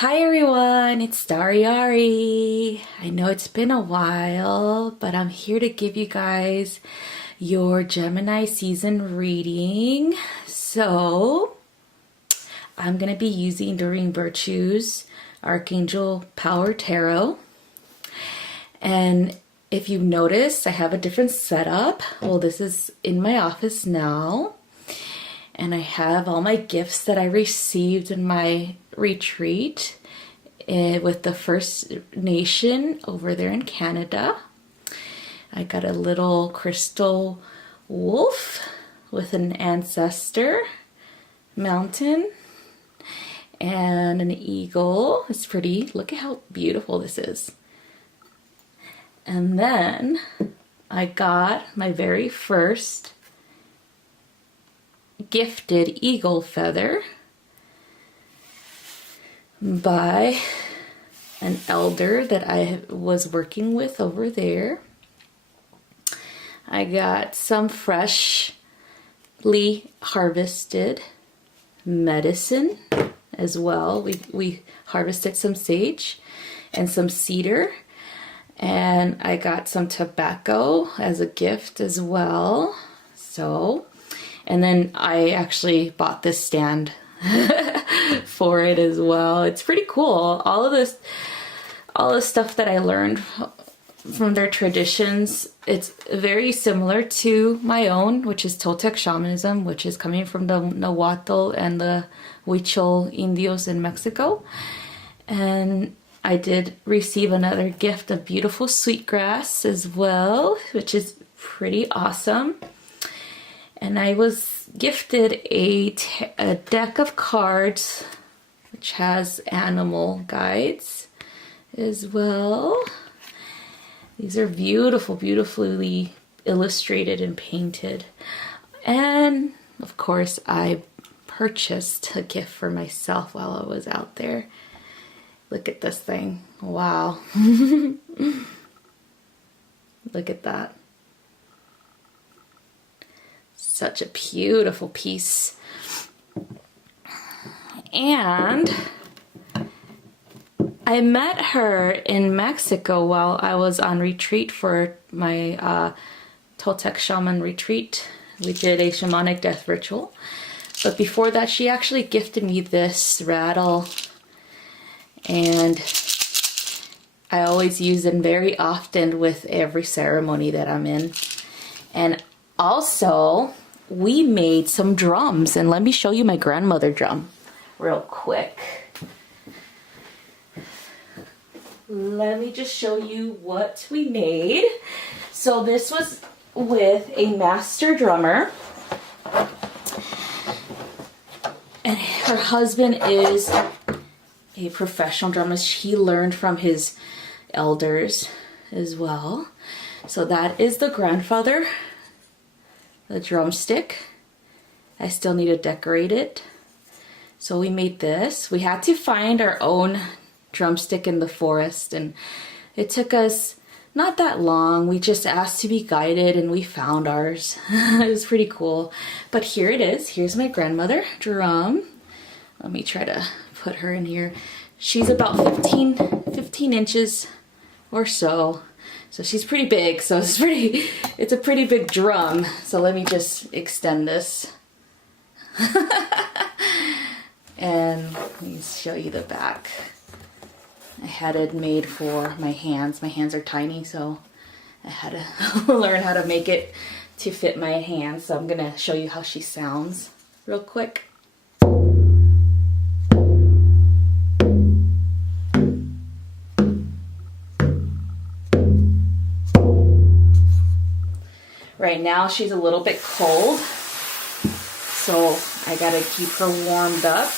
Hi everyone, it's StariAri. I know it's been a while, but I'm here to give you guys your Gemini season reading. So, I'm going to be using Doreen Virtue's Archangel Power Tarot. And if you've noticed, I have a different setup. Well, this is in my office now. And I have all my gifts that I received in my retreat with the First Nation over there in Canada. I got a little crystal wolf with an ancestor mountain and an eagle. It's pretty. Look at how beautiful this is. And then I got my very first gifted eagle feather by an elder that I was working with over there. I got some freshly harvested medicine as well. We harvested some sage and some cedar, and I got some tobacco as a gift as well. And then I actually bought this stand for it as well. It's pretty cool. All the stuff that I learned from their traditions, it's very similar to my own, which is Toltec shamanism, which is coming from the Nahuatl and the Huichol Indios in Mexico. And I did receive another gift of beautiful sweetgrass as well, which is pretty awesome. And I was gifted a deck of cards, which has animal guides as well. These are beautiful, beautifully illustrated and painted. And of course, I purchased a gift for myself while I was out there. Look at this thing. Wow. Look at that. Such a beautiful piece. And I met her in Mexico while I was on retreat for my Toltec shaman retreat. We did a shamanic death ritual. But before that, she actually gifted me this rattle. And I always use them very often with every ceremony that I'm in. And also, we made some drums, and let me show you my grandmother drum real quick. Let me just show you what we made. So this was with a master drummer, and her husband is a professional drummer. He learned from his elders as well. So that is the grandfather. The drumstick. I still need to decorate it. So we made this. We had to find our own drumstick in the forest, and it took us not that long. We just asked to be guided and we found ours. It was pretty cool. But here it is. Here's my grandmother drum. Let me try to put her in here. She's about 15 inches or so. So she's pretty big, so it's a pretty big drum. So let me just extend this. And let me show you the back. I had it made for my hands. My hands are tiny, so I had to learn how to make it to fit my hands. So I'm gonna show you how she sounds real quick. Right now she's a little bit cold, so I gotta keep her warmed up.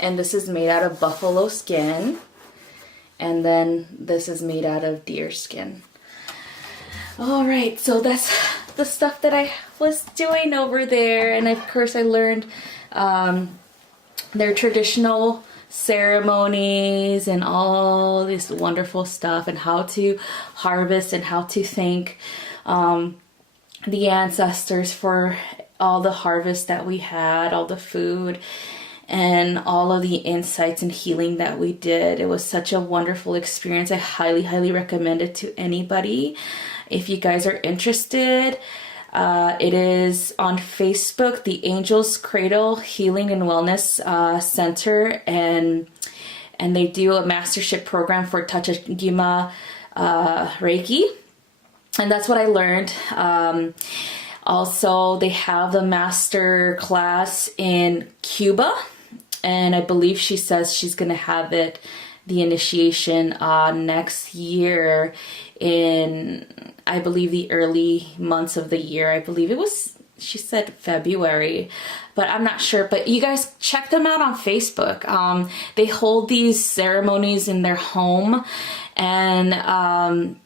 And this is made out of buffalo skin, and then this is made out of deer skin. All right, so that's the stuff that I was doing over there, and of course I learned their traditional ceremonies and all this wonderful stuff, and how to harvest and how to thank the ancestors for all the harvest that we had, all the food. and all of the insights and healing that we did. It was such a wonderful experience. I highly, highly recommend it to anybody. If you guys are interested, it is on Facebook, the Angel's Cradle Healing and Wellness Center, and they do a mastership program for Tachagima Reiki, and that's what I learned. Also, they have the master class in Cuba, and I believe she says she's going to have the initiation next year in, I believe, the early months of the year. I believe it was, she said February, but I'm not sure. But you guys check them out on Facebook. They hold these ceremonies in their home, and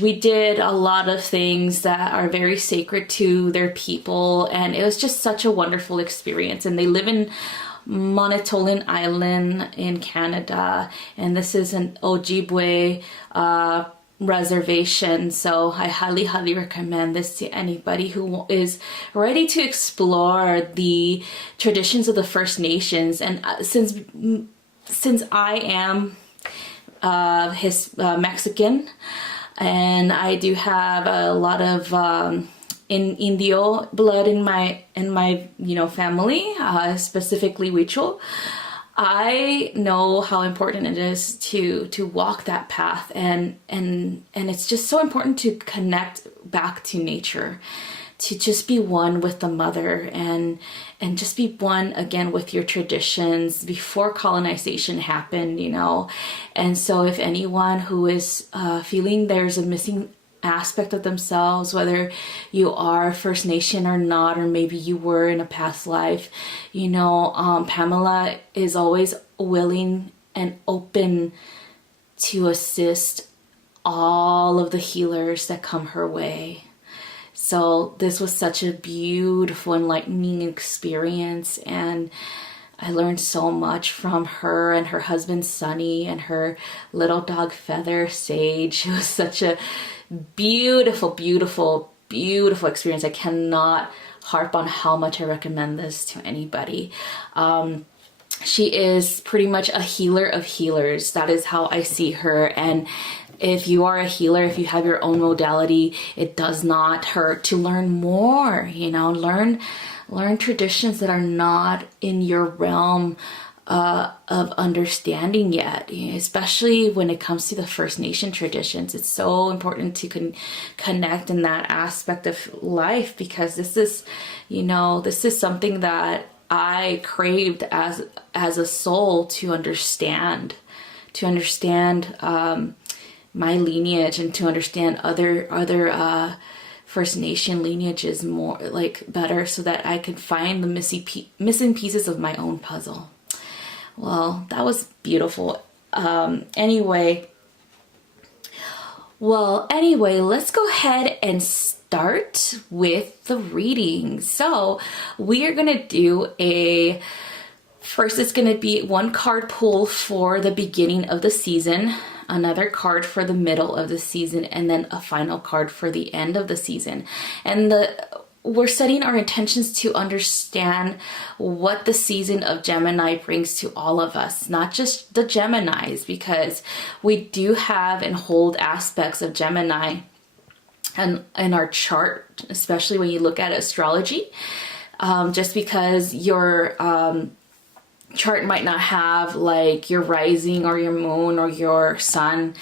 we did a lot of things that are very sacred to their people, and it was just such a wonderful experience. And they live in Manitoulin Island in Canada, and this is an Ojibwe reservation, so I highly, highly recommend this to anybody who is ready to explore the traditions of the First Nations. And since I am Mexican, and I do have a lot of in Indio blood in my family, specifically Huichol, I know how important it is to walk that path, and it's just so important to connect back to nature, to just be one with the mother, and just be one again with your traditions before colonization happened, And so if anyone who is feeling there's a missing aspect of themselves, whether you are First Nation or not, or maybe you were in a past life, Pamela is always willing and open to assist all of the healers that come her way. So this was such a beautiful, enlightening experience, and I learned so much from her and her husband Sunny and her little dog Feather Sage. It was such a beautiful, beautiful, beautiful experience. I cannot harp on how much I recommend this to anybody. She is pretty much a healer of healers. That is how I see her. And if you are a healer, if you have your own modality, it does not hurt to learn more, learn traditions that are not in your realm of understanding yet, especially when it comes to the First Nation traditions. It's so important to connect in that aspect of life, because this is something that I craved as a soul to understand my lineage, and to understand other First Nation lineages more better, so that I could find the missing pieces of my own puzzle. Well, that was beautiful. Anyway, let's go ahead and start with the reading. So we are going to do first it's going to be one card pull for the beginning of the season, another card for the middle of the season, and then a final card for the end of the season. And we're setting our intentions to understand what the season of Gemini brings to all of us, not just the Geminis, because we do have and hold aspects of Gemini and in our chart, especially when you look at astrology. Just because your chart might not have your rising or your moon or your sun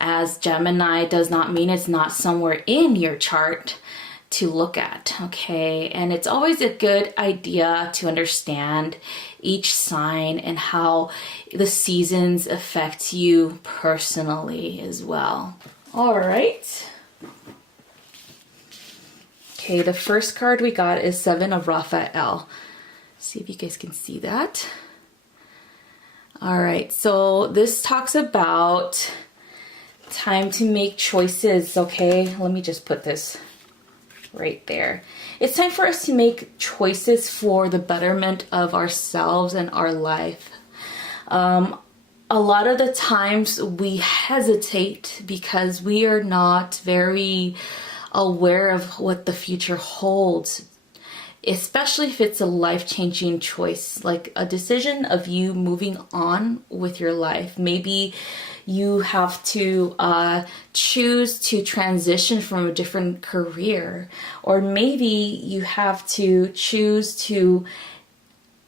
as Gemini does not mean it's not somewhere in your chart to look at, okay? And it's always a good idea to understand each sign and how the seasons affect you personally as well. All right. Okay, the first card we got is Seven of Raphael. See if you guys can see that. All right, so this talks about time to make choices, okay? Let me just put this right there. It's time for us to make choices for the betterment of ourselves and our life. A lot of the times we hesitate because we are not very aware of what the future holds. especially if it's a life-changing choice, like a decision of you moving on with your life. Maybe you have to choose to transition from a different career, or maybe you have to choose to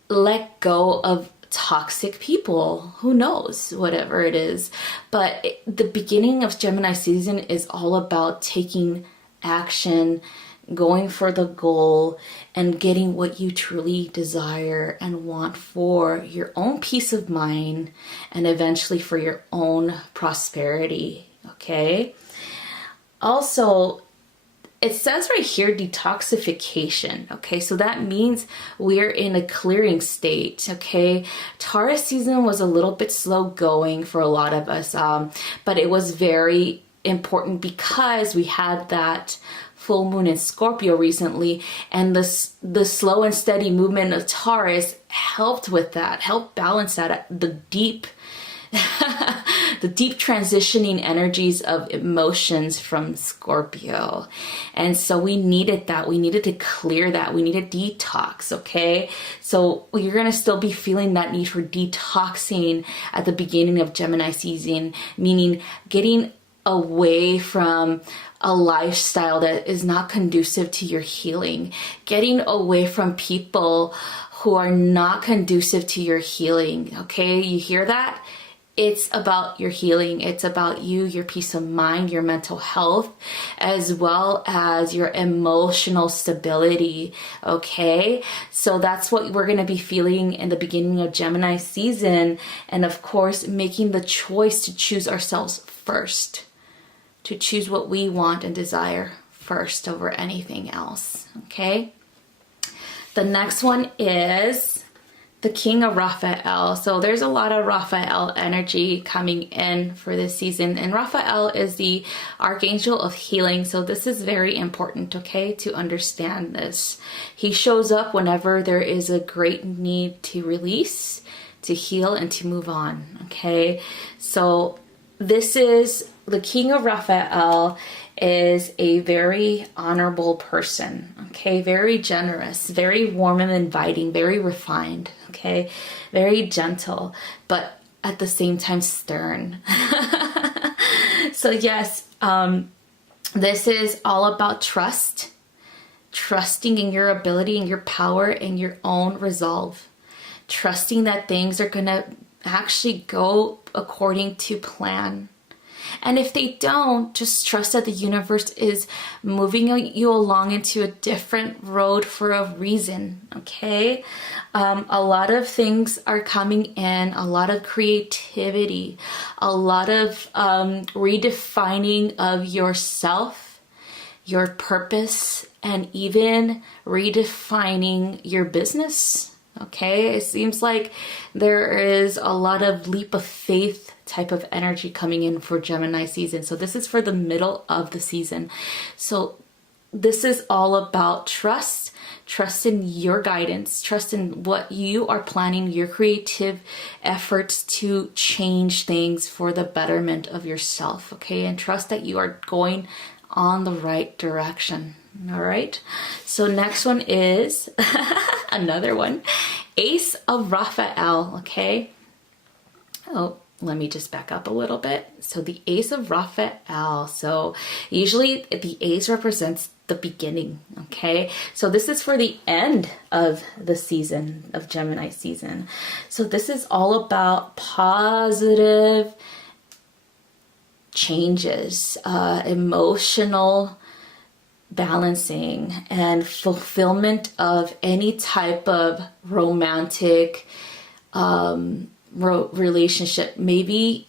let go of toxic people. Who knows, whatever it is. But the beginning of Gemini season is all about taking action, going for the goal, and getting what you truly desire and want for your own peace of mind and eventually for your own prosperity. Okay. Also, it says right here detoxification. Okay, so that means we're in a clearing state. Okay, Taurus season was a little bit slow going for a lot of us, but it was very important because we had that full moon in Scorpio recently, and the slow and steady movement of Taurus helped with that, helped balance that, the deep the deep transitioning energies of emotions from Scorpio. And so we needed that. We needed to clear that. We needed detox, okay? So you're going to still be feeling that need for detoxing at the beginning of Gemini season, meaning getting away from a lifestyle that is not conducive to your healing, getting away from people who are not conducive to your healing, okay? You hear that? It's about your healing. It's about you, your peace of mind, your mental health, as well as your emotional stability. Okay. So that's what we're going to be feeling in the beginning of Gemini season. And of course, making the choice to choose ourselves first, to choose what we want and desire first over anything else. Okay. The next one is the King of Raphael. So there's a lot of Raphael energy coming in for this season. And Raphael is the archangel of healing. So this is very important, okay, to understand this. He shows up whenever there is a great need to release, to heal, and to move on, okay? So this is the King of Raphael is a very honorable person, okay? Very generous, very warm and inviting, very refined, okay? Very gentle, but at the same time stern. So yes, this is all about trust, trusting in your ability and your power and your own resolve, trusting that things are gonna actually go according to plan. And if they don't, just trust that the universe is moving you along into a different road for a reason, okay? A lot of things are coming in, a lot of creativity, a lot of redefining of yourself, your purpose, and even redefining your business, okay? It seems like there is a lot of leap of faith type of energy coming in for Gemini season. So this is for the middle of the season. So this is all about trust in your guidance, trust in what you are planning, your creative efforts to change things for the betterment of yourself, okay? And trust that you are going on the right direction. All right. So next one is another one, Ace of Raphael, okay? Oh, let me just back up a little bit. So the Ace of Raphael. So usually the Ace represents the beginning, okay? So this is for the end of the season, of Gemini season. So this is all about positive changes, emotional balancing, and fulfillment of any type of romantic relationship. Maybe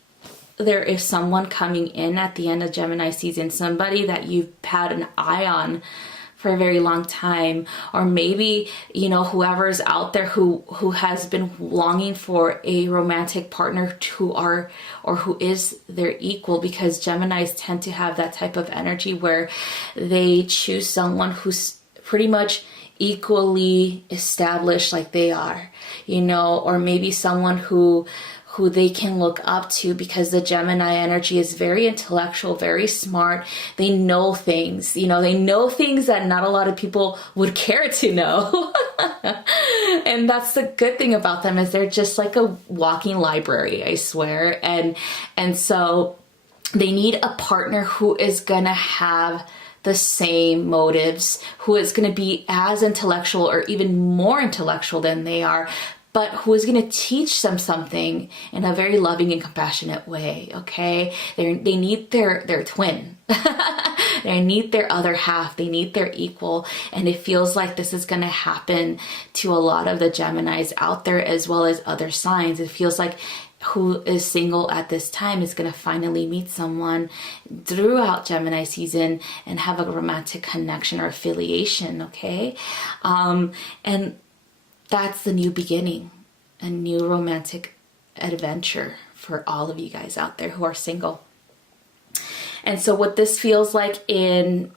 there is someone coming in at the end of Gemini season, somebody that you've had an eye on for a very long time, or maybe, you know, whoever's out there who has been longing for a romantic partner who is their equal, because Geminis tend to have that type of energy where they choose someone who's pretty much equally established like they are, you know, or maybe someone who who they can look up to, because the Gemini energy is very intellectual, very smart. They know things, you know, they know things that not a lot of people would care to know. And that's the good thing about them, is they're just like a walking library, I swear. And so they need a partner who is gonna have the same motives, who is going to be as intellectual or even more intellectual than they are, but who is going to teach them something in a very loving and compassionate way. Okay, they need their twin. They need their other half. They need their equal. And it feels like this is going to happen to a lot of the Geminis out there, as well as other signs. It feels like who is single at this time is going to finally meet someone throughout Gemini season and have a romantic connection or affiliation. Okay. And that's the new beginning, a new romantic adventure for all of you guys out there who are single. And so what this feels like in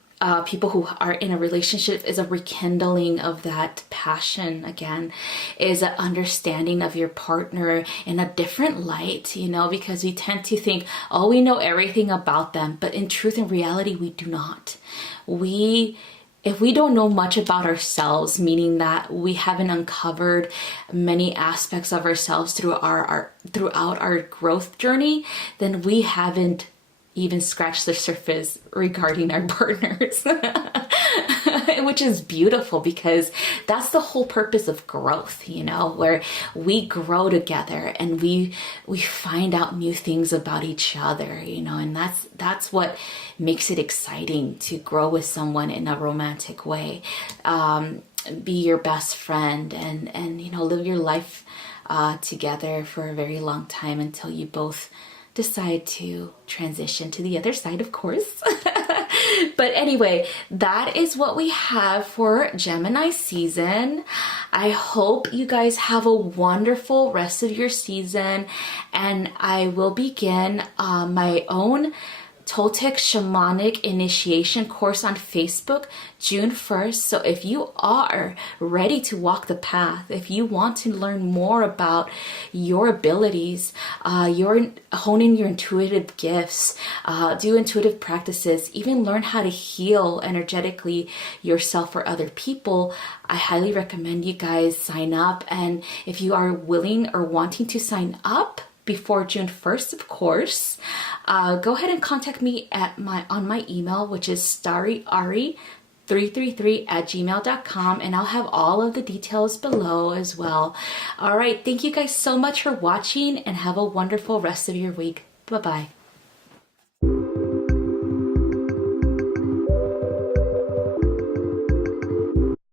people who are in a relationship is a rekindling of that passion again, is an understanding of your partner in a different light, you know, because we tend to think, oh, we know everything about them, but in truth and reality, we do not. If we don't know much about ourselves, meaning that we haven't uncovered many aspects of ourselves throughout our growth journey, then we haven't even scratch the surface regarding our partners, which is beautiful, because that's the whole purpose of growth, you know, where we grow together and we find out new things about each other, you know, and that's what makes it exciting to grow with someone in a romantic way. Be your best friend and you know, live your life together for a very long time until you both decide to transition to the other side, of course. But anyway, that is what we have for Gemini season. I hope you guys have a wonderful rest of your season, and I will begin my own Toltec Shamanic Initiation course on Facebook June 1st. So if you are ready to walk the path, if you want to learn more about your abilities, honing your intuitive gifts, do intuitive practices, even learn how to heal energetically yourself or other people, I highly recommend you guys sign up. And if you are willing or wanting to sign up before June 1st, of course, go ahead and contact me on my email, which is StariAri333@gmail.com, and I'll have all of the details below as well. All right, thank you guys so much for watching, and have a wonderful rest of your week. Bye-bye.